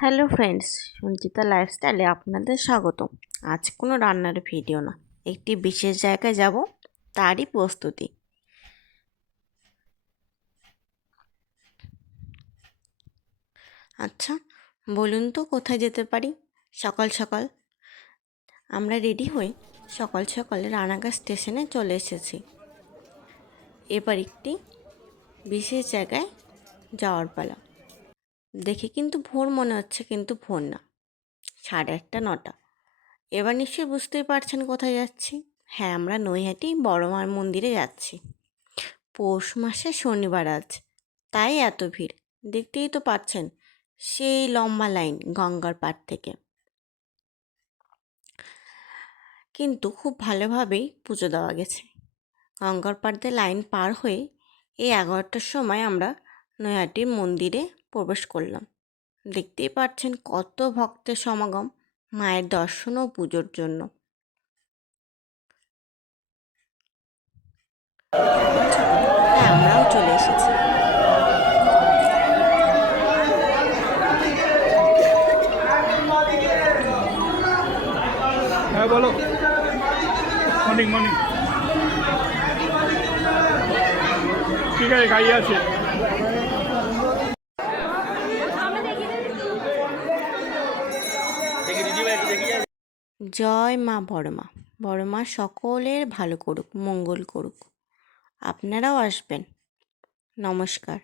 Hello friends, Sanchita লাইফস্টাইলে আপনাদের স্বাগত। আজ কোনো রান্নার ভিডিও না, একটি বিশেষ জায়গায় যাব, তারই প্রস্তুতি। আচ্ছা, বলুন তো কোথায় যেতে পারি? সকাল সকাল আমরা রেডি হয়ে সকাল সকাল রানাঘাট স্টেশনে চলে এসেছি। এবার একটি বিশেষ জায়গায় যাওয়ার পালা। দেখে কিন্তু ভোর মনে হচ্ছে, কিন্তু ভোর না, 8:30-9টা। এবার নিশ্চয়ই বুঝতেই পারছেন কোথায় যাচ্ছি। হ্যাঁ, আমরা নৈহাটি বড় মার মন্দিরে যাচ্ছি। পৌষ মাসে শনিবার আজ, তাই এত ভিড়। দেখতেই তো পাচ্ছেন, সেই লম্বা লাইন গঙ্গার পাড় থেকে। কিন্তু খুব ভালোভাবেই পুজো দেওয়া গেছে। গঙ্গার পাড় দিয়ে লাইন পার হয়ে এই 11টার সময় আমরা নৈহাটির মন্দিরে প্রবেশ করলাম। দেখতেই পাচ্ছেন কত ভক্তের সমাগম মায়ের দর্শন ও পুজোর জন্য। সকাল সকাল তাই আমরাও চলে এসেছি। হ্যাঁ বলো। Morning morning. ঠিক আছে, গাড়ি আছে। জয় মা বড় মা। বড় মা সকলের ভালো করুক, মঙ্গল করুক। আপনারাও আসবেন। নমস্কার।